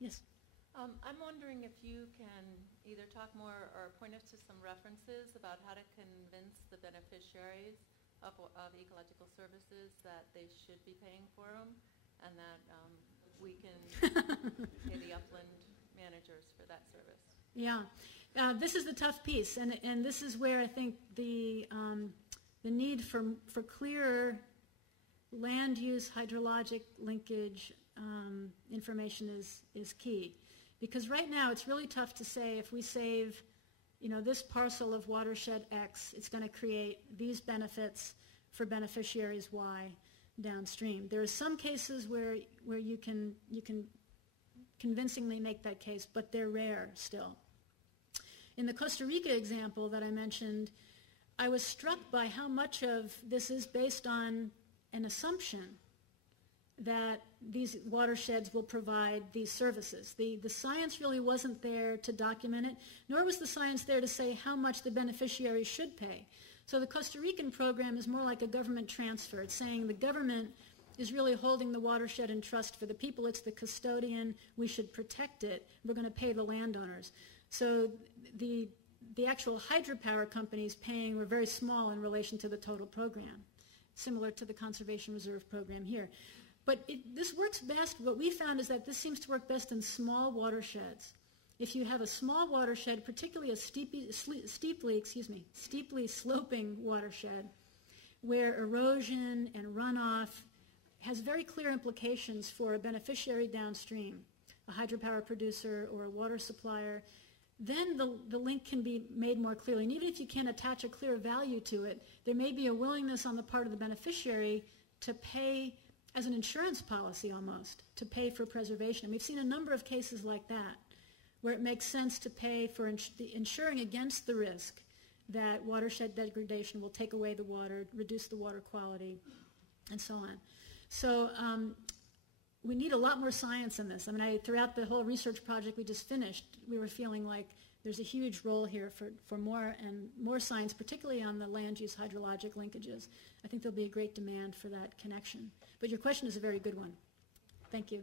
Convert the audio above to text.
Yes. I'm wondering if you can either talk more or point us to some references about how to convince the beneficiaries of ecological services that they should be paying for them, and that we can pay the upland managers for that service. Yeah. This is the tough piece, and this is where I think the need for clearer land use hydrologic linkage information is key. Because right now it's really tough to say if we save, this parcel of watershed X, it's going to create these benefits for beneficiaries Y downstream. There are some cases where you can convincingly make that case, but they're rare still. In the Costa Rica example that I mentioned, I was struck by how much of this is based on an assumption that these watersheds will provide these services. The science really wasn't there to document it, nor was the science there to say how much the beneficiaries should pay. So the Costa Rican program is more like a government transfer. It's saying the government is really holding the watershed in trust for the people. It's the custodian. We should protect it. We're going to pay the landowners. So the actual hydropower companies paying were very small in relation to the total program, similar to the Conservation Reserve program here. But this works best. What we found is that this seems to work best in small watersheds. If you have a small watershed, particularly a steeply sloping watershed, where erosion and runoff has very clear implications for a beneficiary downstream, a hydropower producer or a water supplier, then the link can be made more clearly. And even if you can't attach a clear value to it, there may be a willingness on the part of the beneficiary to pay as an insurance policy almost, to pay for preservation. And we've seen a number of cases like that, where it makes sense to pay for insuring against the risk that watershed degradation will take away the water, reduce the water quality, and so on. So we need a lot more science in this. I mean, throughout the whole research project we just finished, we were feeling like there's a huge role here for more science, particularly on the land use hydrologic linkages. I think there'll be a great demand for that connection. But your question is a very good one. Thank you.